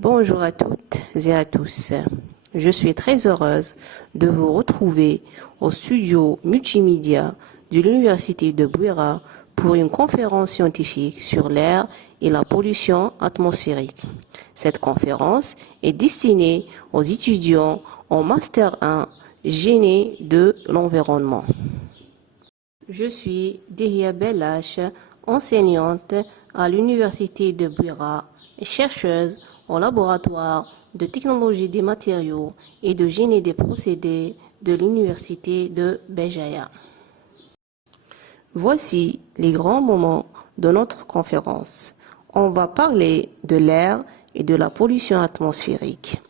Bonjour à toutes et à tous. Je suis très heureuse de vous retrouver au studio multimédia de l'Université de Bouira pour une conférence scientifique sur l'air et la pollution atmosphérique. Cette conférence est destinée aux étudiants en Master 1 Génie de l'environnement. Je suis Dehia Belache, enseignante à l'Université de Bouira et chercheuse au laboratoire de technologie des matériaux et de génie des procédés de l'Université de Béjaïa. Voici les grands moments de notre conférence. On va parler de l'air et de la pollution atmosphérique.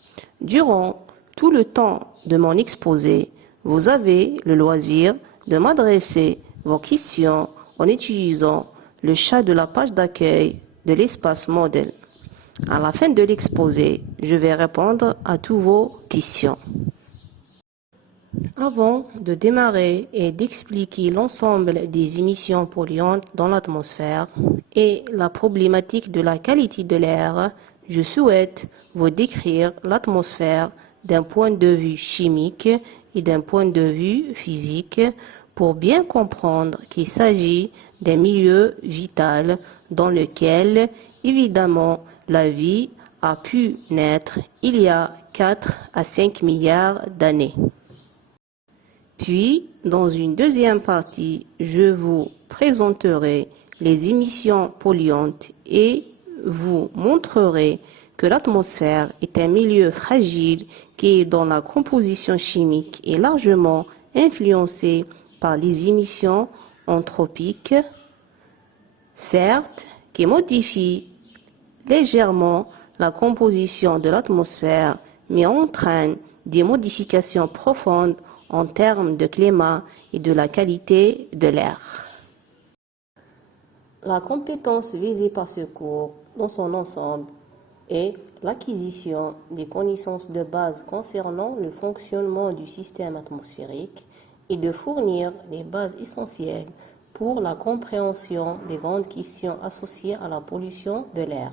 Durant tout le temps de mon exposé, vous avez le loisir de m'adresser vos questions en utilisant le chat de la page d'accueil de l'espace modèle. À la fin de l'exposé, je vais répondre à toutes vos questions. Avant de démarrer et d'expliquer l'ensemble des émissions polluantes dans l'atmosphère et la problématique de la qualité de l'air, je souhaite vous décrire l'atmosphère d'un point de vue chimique et d'un point de vue physique pour bien comprendre qu'il s'agit d'un milieu vital dans lequel, évidemment, la vie a pu naître il y a 4 à 5 milliards d'années. Puis, dans une deuxième partie, je vous présenterai les émissions polluantes et vous montrerai que l'atmosphère est un milieu fragile qui, dans la composition chimique, est largement influencé par les émissions anthropiques, certes, qui modifient légèrement la composition de l'atmosphère, mais entraînent des modifications profondes en termes de climat et de la qualité de l'air. La compétence visée par ce cours, dans son ensemble, est l'acquisition des connaissances de base concernant le fonctionnement du système atmosphérique et de fournir les bases essentielles pour la compréhension des grandes questions associées à la pollution de l'air.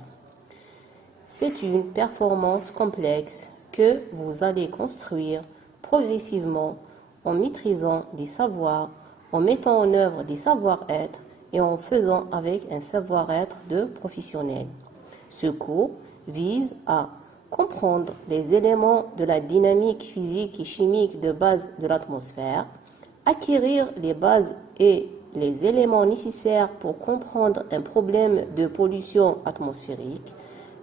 C'est une performance complexe que vous allez construire progressivement en maîtrisant des savoirs, en mettant en œuvre des savoir-être et en faisant avec un savoir-être de professionnel. Ce cours vise à comprendre les éléments de la dynamique physique et chimique de base de l'atmosphère, acquérir les bases et les éléments nécessaires pour comprendre un problème de pollution atmosphérique,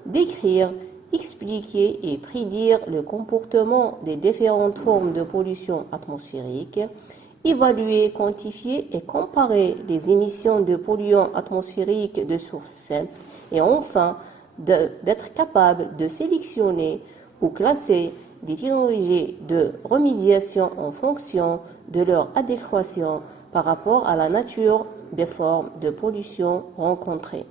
décrire, expliquer et prédire le comportement des différentes formes de pollution atmosphérique, évaluer, quantifier et comparer les émissions de polluants atmosphériques de sources simples et enfin d'être capable de sélectionner ou classer des technologies de remédiation en fonction de leur adéquation par rapport à la nature des formes de pollution rencontrées.